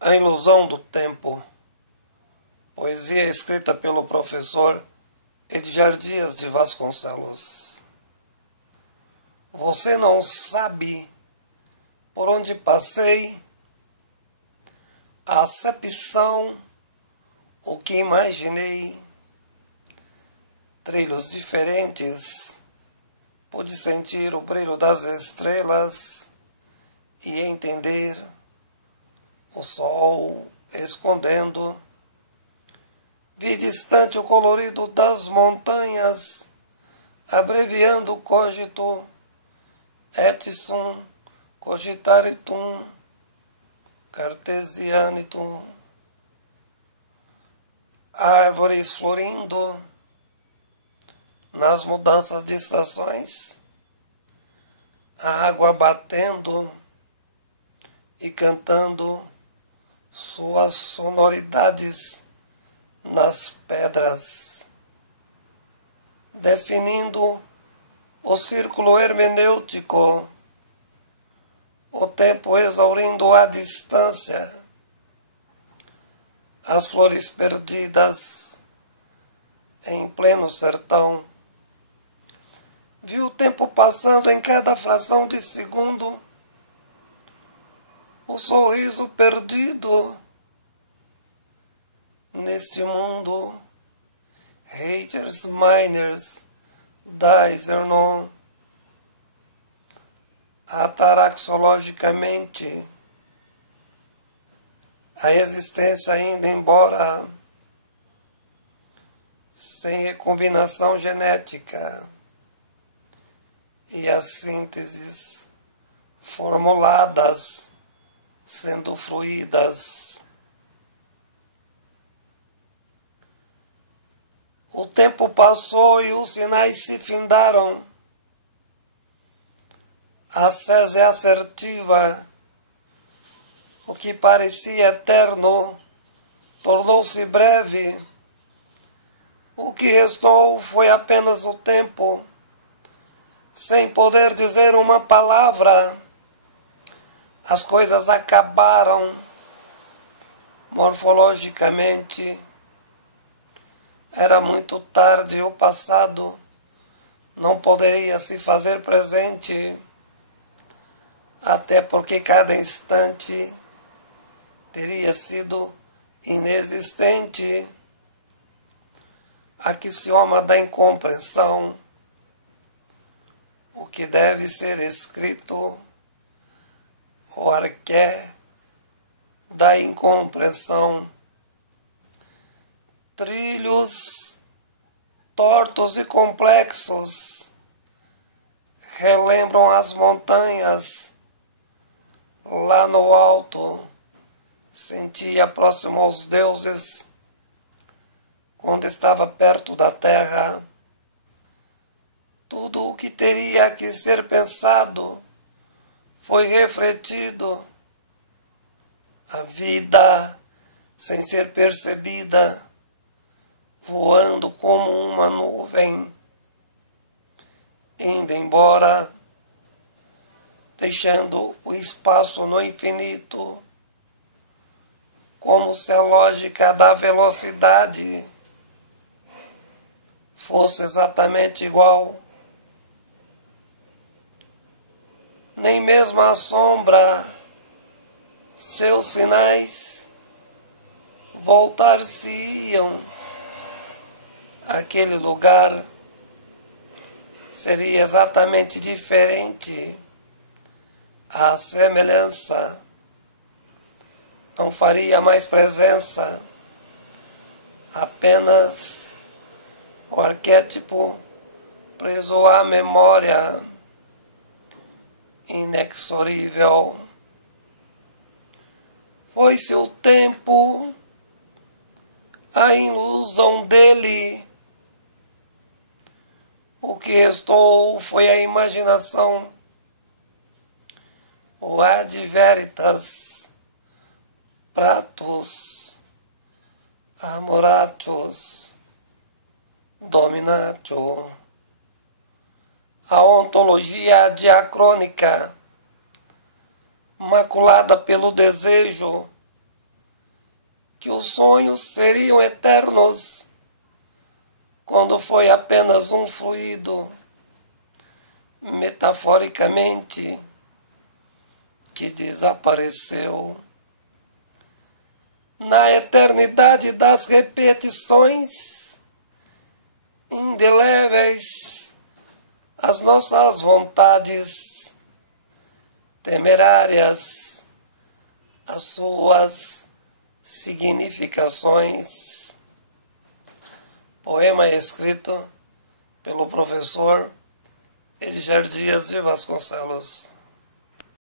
A Ilusão do Tempo. Poesia escrita pelo professor Edgar Dias de Vasconcelos. Você não sabe por onde passei, a acepção, o que imaginei, trilhos diferentes, pude sentir o brilho das estrelas e entender o sol escondendo. Vi distante o colorido das montanhas, abreviando o cogito, et sum cogitaritum, cartesianitum. Árvores florindo nas mudanças de estações, a água batendo e cantando suas sonoridades nas pedras, definindo o círculo hermenêutico, o tempo exaurindo a distância, as flores perdidas em pleno sertão. Vi o tempo passando em cada fração de segundo, o sorriso perdido neste mundo. Haters, miners, Dizernon. Ataraxologicamente, a existência ainda embora sem recombinação genética e as sínteses formuladas sendo fluídas. O tempo passou e os sinais se findaram. A sese assertiva, o que parecia eterno, tornou-se breve. O que restou foi apenas o tempo, sem poder dizer uma palavra. As coisas acabaram morfologicamente. Era muito tarde, o passado não poderia se fazer presente, até porque cada instante teria sido inexistente. Axioma da incompreensão, o que deve ser escrito, o arqué da incompreensão. Trilhos tortos e complexos relembram as montanhas. Lá no alto, sentia próximo aos deuses. Quando estava perto da terra, tudo o que teria que ser pensado foi refletido. A vida, sem ser percebida, voando como uma nuvem, indo embora, deixando o espaço no infinito, como se a lógica da velocidade fosse exatamente igual. Nem mesmo a sombra, seus sinais, voltar-se-iam. Aquele lugar seria exatamente diferente. A semelhança não faria mais presença, apenas o arquétipo preso à memória inexorível. Foi-se o tempo, a ilusão dele. O que restou foi a imaginação, o ad veritas, pratus, amoratus, dominatio. A ontologia diacrônica, maculada pelo desejo, que os sonhos seriam eternos, quando foi apenas um fluido, metaforicamente, que desapareceu. Na eternidade das repetições indeléveis, as nossas vontades temerárias, as suas significações. Poema escrito pelo professor Eliger Dias de Vasconcelos.